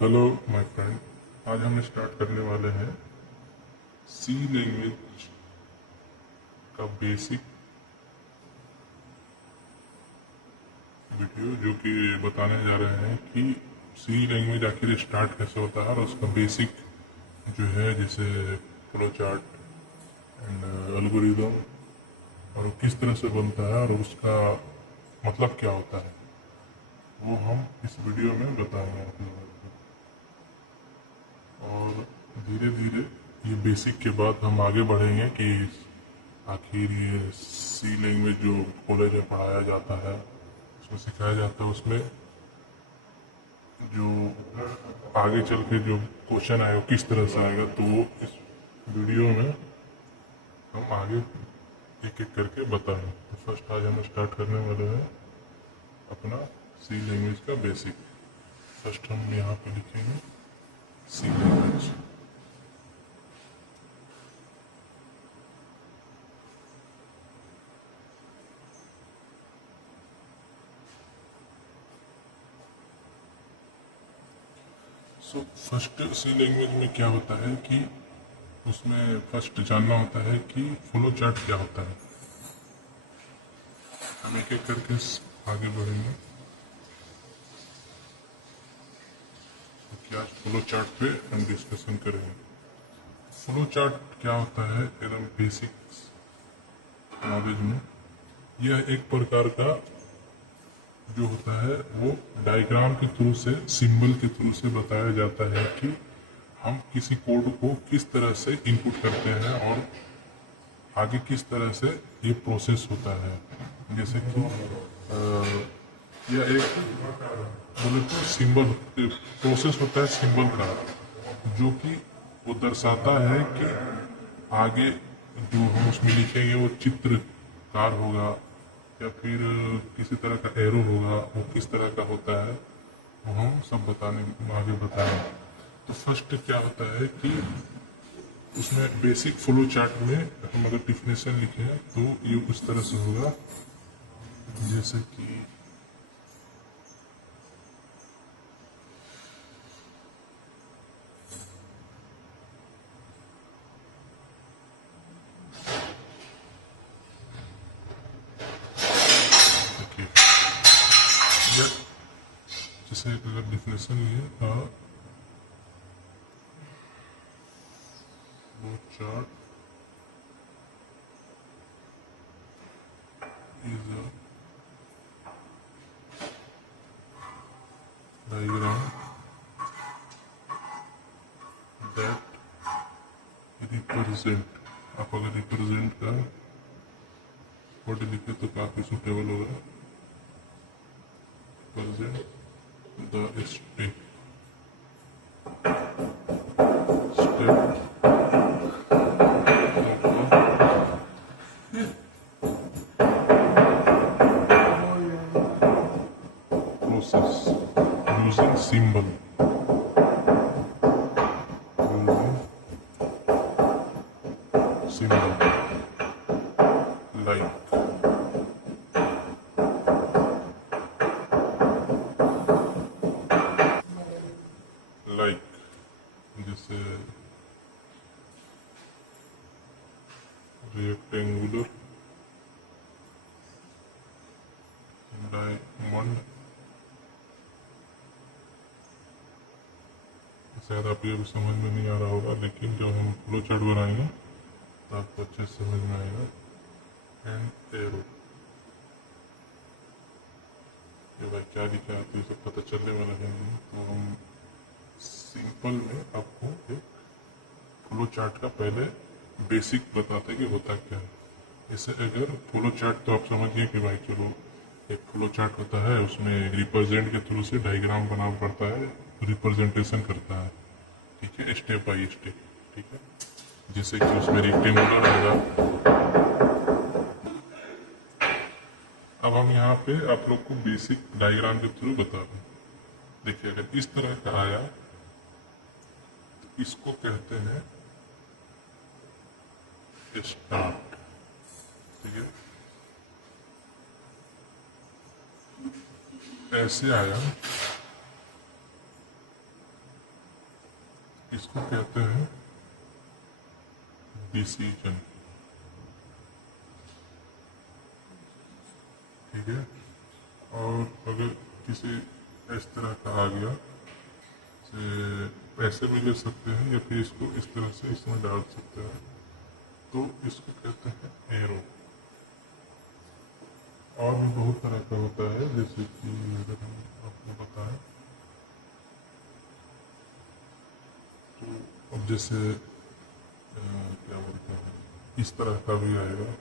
Hello my friend. आज हम start करने वाले हैं सी लैंग्वेज का बेसिक वीडियो, जो कि बताने जा रहे हैं कि सी लैंग्वेज आखिर स्टार्ट कैसे होता है और उसका बेसिक जो है, जैसे फ्लो चार्ट एंड एल्गोरिदम, और वो किस तरह से बनता है और उसका मतलब क्या होता है, वो हम इस वीडियो में बताएंगे आप लोगों को। और धीरे धीरे ये बेसिक के बाद हम आगे बढ़ेंगे कि आखिर ये सी लैंग्वेज जो कॉलेज में पढ़ाया जाता है, उसमें सिखाया जाता है, उसमें जो आगे चल के जो क्वेश्चन आएगा किस तरह से आएगा, तो वो इस वीडियो में हम आगे एक एक करके बताएंगे। तो फर्स्ट आज हम स्टार्ट करने वाले हैं अपना सी लैंग्वेज का बेसिक। फर्स्ट हम यहाँ पे लिखेंगे सी लैंग्वेज। सो फर्स्ट सी लैंग्वेज में क्या होता है कि उसमें फर्स्ट जानना होता है कि फ्लो चार्ट क्या होता है। हम एक एक करके आगे बढ़ेंगे। तो क्या फ्लो चार्ट पे हम डिस्कशन करेंगे। फ्लो चार्ट क्या होता है एकदम बेसिक नॉलेज में, यह एक प्रकार का जो होता है वो डायग्राम के थ्रू से, सिंबल के थ्रू से बताया जाता है कि हम किसी कोड को किस तरह से इनपुट करते हैं और आगे किस तरह से ये प्रोसेस होता है। जैसे कि यह एक बोले तो सिंबल प्रोसेस होता है सिंबल का, जो कि वो दर्शाता है कि आगे जो हम उसमें लिखेंगे वो चित्रकार होगा या फिर किसी तरह का एरो होगा, वो किस तरह का होता है वो हम सब आगे बताएंगे। तो फर्स्ट क्या होता है कि उसमें बेसिक फ्लो चार्ट में हम अगर डिफिनेशन लिखें तो ये उस तरह से होगा, जैसे कि देखिए, या जैसे अगर डिफिनेशन लिए flow chart is a diagram that represent, आप अगर रिप्रेजेंट का वर्ड लिखे तो काफी सुटेबल होगा। Represent the step process using symbol, using symbol like like जैसे रेक्टेंगुलर, डायमंड। शायद आप ये समझ में नहीं आ रहा होगा, लेकिन जब हम फ्लो चार्ट बनाएंगे तो आपको अच्छे से समझ में आएगा। एंड एरो, ये भाई क्या लिखा है तो ये सब पता चलने वाला है नहीं, तो हम सिंपल में आपको एक फ्लो चार्ट का पहले बेसिक बताते हैं कि होता क्या है। जैसे अगर फ्लो चार्ट तो आप समझिए कि भाई चलो एक फ्लो चार्ट होता है, उसमें रिप्रेजेंट के थ्रू से डायग्राम बनाना पड़ता है, रिप्रेजेंटेशन करता है, ठीक है, स्टेप बाय स्टेप, ठीक है। जैसे कि उसमें रेक्टेंगुलर होगा। अब हम यहाँ पे आप लोग को बेसिक डायग्राम के थ्रू बता रहे हैं। देखिए, अगर इस तरह का आया तो इसको कहते हैं स्टार्ट, ठीक है। ऐसे आया इसको कहते हैं डिसीजन। ठीक है। और अगर किसी इस तरह का आ गया से ऐसे भी ले सकते हैं या फिर इसको इस तरह से इसमें डाल सकते हैं, तो इसको कहते हैं एरो। और भी बहुत तरह का होता है, जैसे कि अगर हम आपको बताएं तो अब जैसे क्या बोलते हैं, इस तरह का भी आएगा।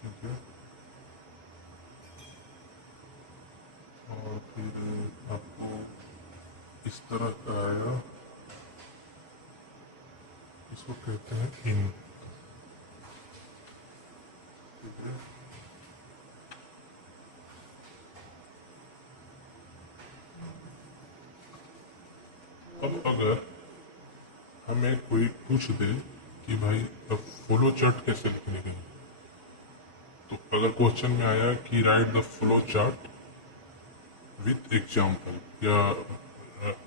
ठीक है। और फिर आपको इस तरह का आएगा, इसको कहते हैं इन। ठीक है। अब अगर हमें कोई पूछ दे कि भाई अब फ्लो चार्ट कैसे लिखने की, तो अगर क्वेश्चन में आया कि right the flow chart with example, या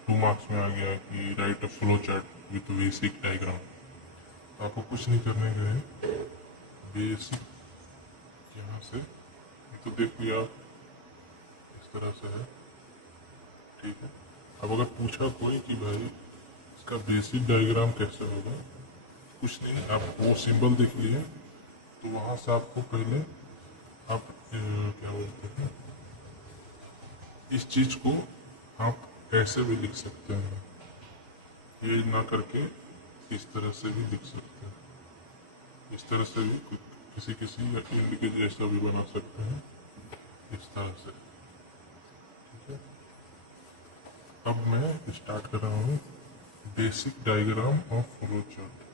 2 मार्क्स में आ गया कि right a flow chart with basic diagram, तो आपको कुछ नहीं करने गए, बेसिक यहाँ से तो देख लिया इस तरह से है। ठीक है। अब अगर पूछा कोई कि भाई इसका बेसिक डायग्राम कैसे होगा, कुछ नहीं, आप वो सिंबल देख लिए, तो वहाँ से आपको पहले आप क्या बोलते हैं, इस चीज को आप ऐसे भी लिख सकते हैं, ये ना करके इस तरह से भी लिख सकते हैं, इस तरह से भी किसी किसी या इंड के जैसा भी बना सकते हैं, इस तरह से। ठीक है। अब मैं स्टार्ट कर रहा हूँ basic diagram of flow chart.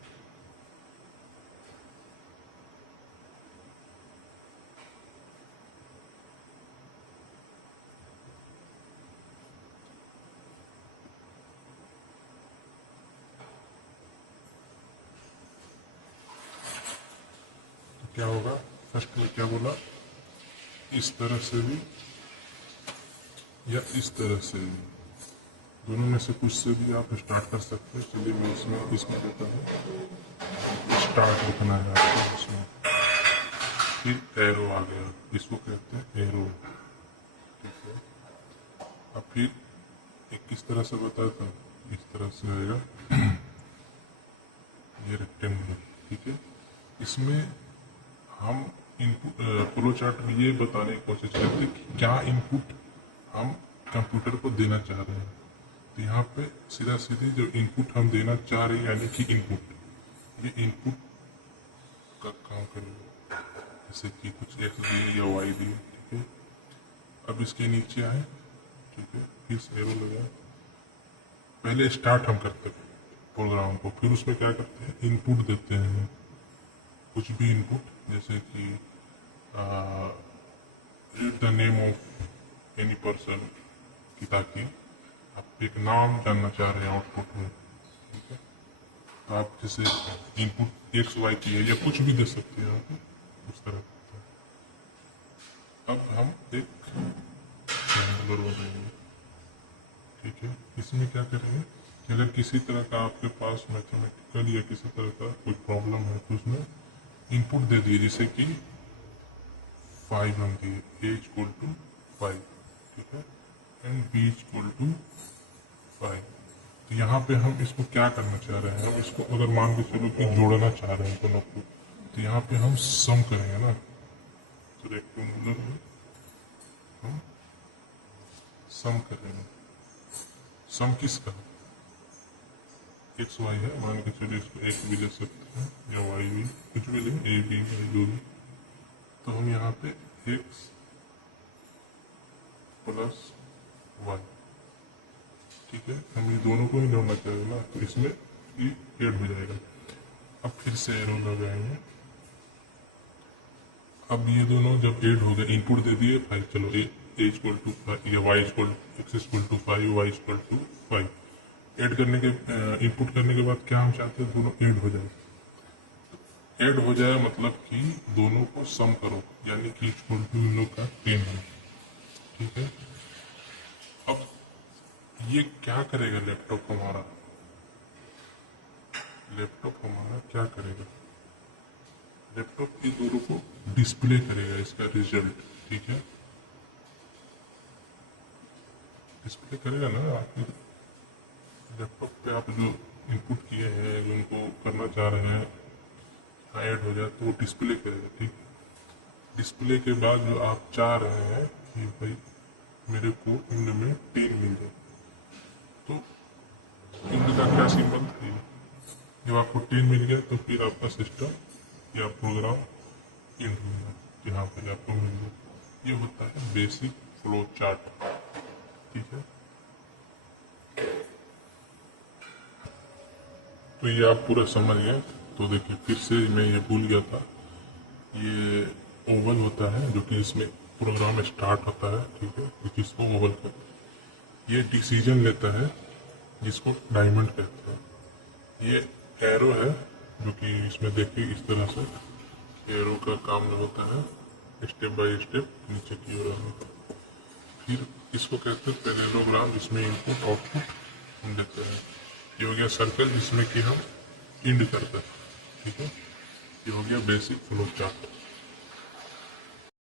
क्या होगा, फर्स्ट में क्या बोला, इस तरह से भी या इस तरह से भी, दोनों में से कुछ से भी आप स्टार्ट कर सकते हैं। चलिए मैं इसमें कहता हूँ स्टार्ट लिखना है आपको इसमें, फिर एरो आ गया, इसको कहते हैं एरो। ठीक है। अब फिर एक किस तरह से बताता हूँ, इस तरह से आएगा ये रेक्टेंगुलर। ठीक है। इसमें हम इनपुट फ्लो चार्ट में ये बताने की कोशिश करते हैं कि क्या इनपुट हम कंप्यूटर को देना चाह रहे हैं। तो यहाँ पे सीधा सीधी जो इनपुट हम देना चाह रहे हैं, यानी कि इनपुट, ये इनपुट का काम करेगा, जैसे कि कुछ एक्स दिए या वाई दिए। ठीक है। अब इसके नीचे आए, ठीक है, फिर से एरो लगाए, पहले स्टार्ट हम करते हैं प्रोग्राम को, फिर उसमें क्या करते हैं, इनपुट देते हैं, कुछ भी इनपुट, जैसे कि read the name of any person, की ताकि आप एक नाम जानना चाह रहे हैं आउटपुट में। ठीक है। तो आप जैसे इनपुट एक्स वाई की है या कुछ भी दे सकते हैं आप, उस तरह का। अब हम एक नंबर बनाएंगे। ठीक है। इसमें क्या करेंगे कि अगर किसी तरह का आपके पास मैथमेटिकल या किसी तरह का कोई प्रॉब्लम है, तो उसमें इनपुट दे दिए, जैसे कि 5 हम दिए, a इक्वल टू 5। ठीक है। And b equal to 5। तो यहाँ पे हम इसको क्या करना चाह रहे हैं, हम इसको अगर मान के चलो कि जोड़ना चाह रहे हैं दोनों को, तो यहाँ पे हम सम करेंगे ना, तो रेक्टेंगुलर में हम सम करेंगे। सम किसका, एक्स वाई है, मान के चलिए इसको एक भी ले सकते हैं या वाई भी, कुछ भी लें, ए बी वाई जो भी। तो हम यहाँ पे एक्स प्लस वाई, ठीक है, हम ये दोनों को ही जोड़ना चाहिए ना, तो इसमें ये ऐड हो जाएगा। अब फिर से एरो लगाएंगे। अब ये दोनों जब ऐड हो गए, इनपुट दे दिए 5, चलो ए इक्वल टू 5 या y equal x equal to 5, y equal to 5। Add करने के इनपुट करने के बाद क्या हम चाहते हैं, दोनों ऐड हो जाए। ऐड हो जाए मतलब कि दोनों को सम करो, यानी कि इक्वल टू इन लोग का 10 है। ठीक है। अब ये क्या करेगा लैपटॉप हमारा, लैपटॉप हमारा क्या करेगा, लैपटॉप इन दोनों को डिस्प्ले करेगा इसका रिजल्ट, ठीक है। डिस्प्ले करेगा ना, आपके लैपटॉप पे आप जो इनपुट किए हैं, जो उनको करना चाह रहे हैं ऐड हो जाए तो वो डिस्प्ले करेगा, ठीक। डिस्प्ले के बाद जो आप चाह रहे हैं कि भाई मेरे को इंड में 10 मिल जाए, तो इंड का क्या सिंबल था ये, जब आपको 10 मिल गया तो फिर आपका सिस्टम या प्रोग्राम इंड हो गया कि हाँ भाई आपको मिल गया। ये होता है बेसिक फ्लो चार्ट, ठीक है। तो ये आप पूरा समझ गए। तो देखिए फिर से मैं ये भूल गया था, ये ओवल होता है जो कि इसमें प्रोग्राम स्टार्ट होता है, ठीक है, जिसको ओवल कहते हैं। ये डिसीजन लेता है जिसको डायमंड कहते हैं। ये एरो है जो कि इसमें देखिए इस तरह से एरो का काम जो होता है स्टेप बाय स्टेप नीचे की ओर आने का। फिर इसको कहते हैं पैरेललोग्राम, जिसमें इनपुट आउटपुट हम देते हैं। ये हो गया सर्कल जिसमें कि हम इंड करते हैं, ठीक है। ये हो गया बेसिक फ्लो चार्ट।